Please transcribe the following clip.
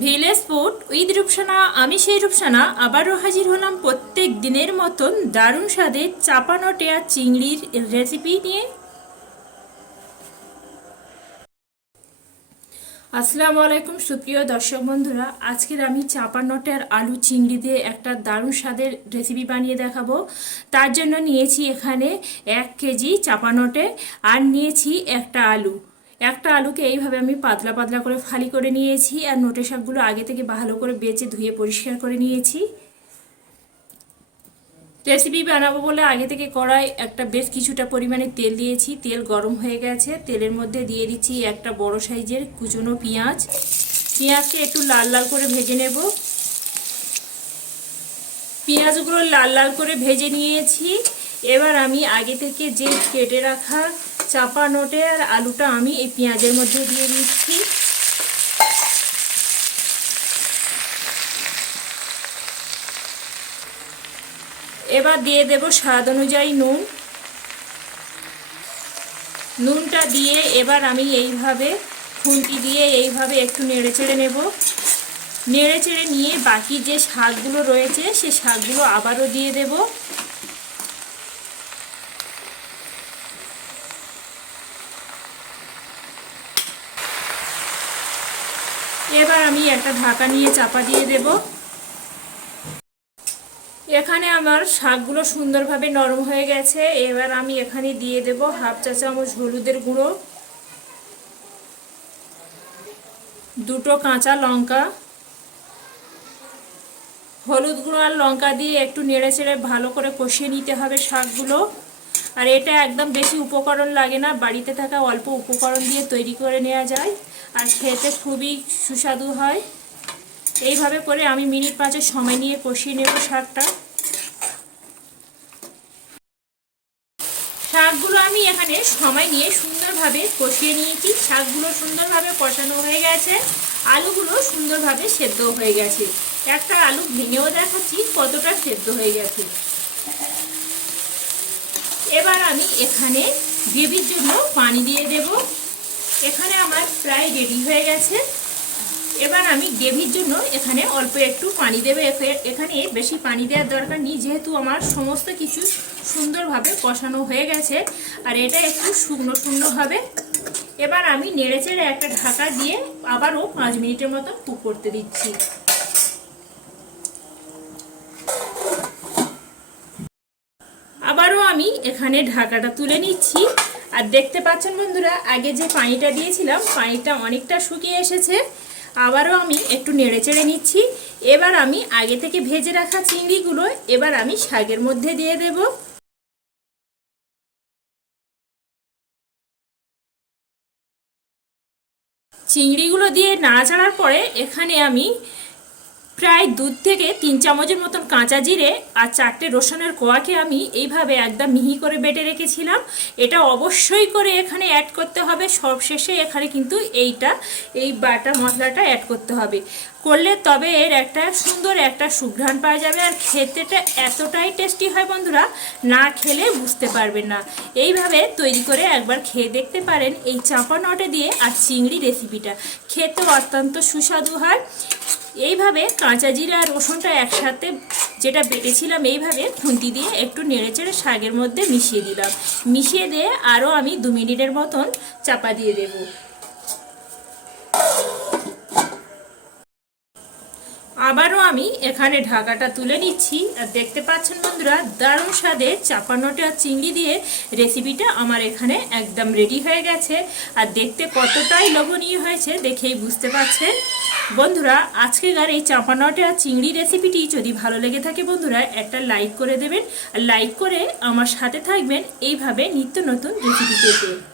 Village food with Rupsana, আমি সেই রূপসানা, আবারও হাজির হলাম প্রত্যেক দিনের মতন দারুণ স্বাদের চাপানটে আর চিংড়ির রেসিপি নিয়ে। আসসালামু আলাইকুম, সুপ্রিয় দর্শক বন্ধুরা, আজকের আমি চাপানটে আর আলু চিংড়ি দিয়ে একটা দারুণ স্বাদের রেসিপি বানিয়ে দেখাবো। তার জন্য নিয়েছি এখানে এক কেজি চাপানটে আর নিয়েছি একটা আলু। একটা আলুকে এইভাবে আমি পাতলা পাতলা করে ফালি করে নিয়েছি আর নোটে শাকগুলো আগে থেকে ভালো করে বেচে ধুয়ে পরিষ্কার করে নিয়েছি। রেসিপি বানাবো বলে আগে থেকে কড়াই একটা বেশ কিছুটা পরিমাণে তেল দিয়েছি। তেল গরম হয়ে গেছে। তেলের মধ্যে দিয়ে দিচ্ছি একটা বড় সাইজের কুচনো পেঁয়াজ। পেঁয়াজকে একটু লাল লাল করে ভেজে নেব। পেঁয়াজগুলো লাল লাল করে ভেজে নিয়েছি। এবার আমি আগে থেকে যে কেটে রাখা চাপা নোটে আর আলুটা আমি এই পেঁয়াজের মধ্যে দিয়ে দিচ্ছি। এবার দিয়ে দেব স্বাদ অনুযায়ী নুন। নুনটা দিয়ে এবার আমি এইভাবে খুন্তি দিয়ে এইভাবে একটু নেড়ে চেড়ে নেব। নেড়ে চেড়ে নিয়ে বাকি যে শাকগুলো রয়েছে, সে শাকগুলো আবারও দিয়ে দেব। এবার আমি একটা ঢাকা নিয়ে চাপা দিয়ে দেবো। এখানে আমার শাকগুলো সুন্দরভাবে নরম হয়ে গেছে। এবার আমি এখানে দিয়ে দেব হাফ চা চামচ হলুদের গুঁড়ো, দুটো কাঁচা লঙ্কা। হলুদ গুঁড়ো আর লঙ্কা দিয়ে একটু নেড়ে চেড়ে ভালো করে কষিয়ে নিতে হবে শাকগুলো। আর এটা একদম বেশি উপকরণ লাগে না, বাড়িতে থাকা অল্প উপকরণ দিয়ে তৈরি করে নেওয়া যায় আর খেতে খুবই সুস্বাদু হয়। এইভাবে করে আমি মিনিট পাঁচের সময় নিয়ে কষিয়ে নেব শাকটা। শাকগুলো আমি এখানে সময় নিয়ে সুন্দরভাবে কষিয়ে নিয়েছি। শাকগুলো সুন্দরভাবে কষানো হয়ে গেছে। আলুগুলো সুন্দরভাবে সেদ্ধ হয়ে গেছে। একটা আলু ভেঙেও দেখাচ্ছি কতটা সেদ্ধ হয়ে গেছে। এবার আমি এখানে গ্রেভির জন্য পানি দিয়ে দেব। এখানে আমার প্রায় রেডি হয়ে গেছে। এবার আমি গ্রেভির জন্য এখানে অল্প একটু পানি দেবে। এখানে বেশি পানি দেওয়ার দরকার নেই, যেহেতু আমার সমস্ত কিছু সুন্দরভাবে কষানো হয়ে গেছে আর এটা একটু শুকনো শুকনো হবে। এবার আমি নেড়ে চেড়ে একটা ঢাকা দিয়ে আবারও পাঁচ মিনিটের মতো কুক করতে দিচ্ছি আবারও আমি এখানে ঢাকাটা তুলে নিচ্ছি। আর দেখতে পাচ্ছেন বন্ধুরা, আগে যে পানিটা দিয়েছিলাম, পানিটা অনেকটা শুকিয়ে এসেছে। আবারও আমি একটু নেড়ে চেড়ে নিচ্ছি। এবার আমি আগে থেকে ভেজে রাখা চিংড়িগুলো এবার আমি শাকের মধ্যে দিয়ে দেব। চিংড়িগুলো দিয়ে নাড়াচাড়ার পরে এখানে আমি প্রায় দুধ থেকে তিন চামচের মতন কাঁচা জিরে আর চারটে রসুনের কোয়াকে আমি এইভাবে একদম মিহি করে বেটে রেখেছিলাম। এটা অবশ্যই করে এখানে অ্যাড করতে হবে। সবশেষে এখানে কিন্তু এইটা, এই বাটা মশলাটা অ্যাড করতে হবে। করলে তবে এর একটা সুন্দর একটা সুঘ্রাণ পাওয়া যাবে। আর খেতেটা এতটাই টেস্টি হয় বন্ধুরা, না খেলে বুঝতে পারবেন না। এইভাবে তৈরি করে একবার খেয়ে দেখতে পারেন এই চাপা নটে দিয়ে আর চিংড়ি রেসিপিটা খেতে অত্যন্ত সুস্বাদু হয়। এইভাবে কাঁচা জিরা আর রসুনটা একসাথে যেটা বেটেছিলাম এইভাবে খুন্তি দিয়ে একটু নেড়েচেড়ে শাকের মধ্যে মিশিয়ে দিলাম। মিশিয়ে দিয়ে আরও আমি দু মিনিটের মতন চাপা দিয়ে দেব। আবারও আমি এখানে ঢাকাটা তুলে নিচ্ছি। আর দেখতে পাচ্ছেন বন্ধুরা, দারুণ স্বাদে চাপানোটা চিংড়ি দিয়ে রেসিপিটা আমার এখানে একদম রেডি হয়ে গেছে। আর দেখতে কতটাই লোভনীয় হয়েছে দেখেই বুঝতে পারছেন। বন্ধুরা আজকেকার এই চাপানোটা চিংড়ি রেসিপিটি যদি ভালো লেগে থাকে বন্ধুরা, একটা লাইক করে দেবেন। আর লাইক করে আমার সাথে থাকবেন এইভাবে নিত্য নতুন রেসিপি পেতে